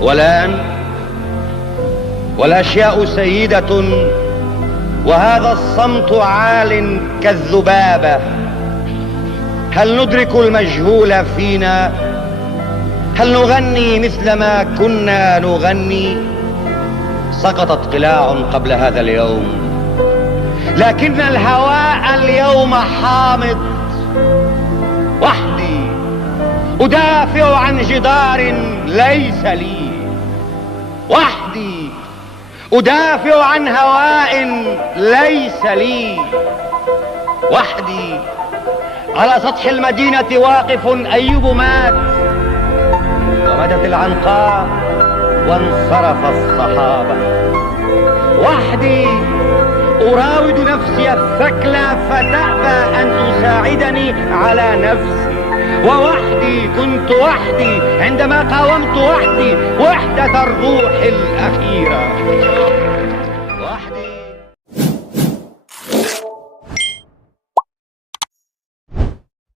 والآن والأشياء سيدة وهذا الصمت عال كالذبابة. هل ندرك المجهول فينا؟ هل نغني مثل ما كنا نغني؟ سقطت قلاع قبل هذا اليوم، لكن الهواء اليوم حامض. وحدي أدافع عن جدار ليس لي، وحدي أدافع عن هواء ليس لي، وحدي على سطح المدينة واقف أيوب مات، ومدت العنقاء وانصرف الصحابة. وحدي أراود نفسي الثكلى فتأبى أن تساعدني على نفسي، ووحدي كنت وحدي عندما قاومت وحدي وحدة الروح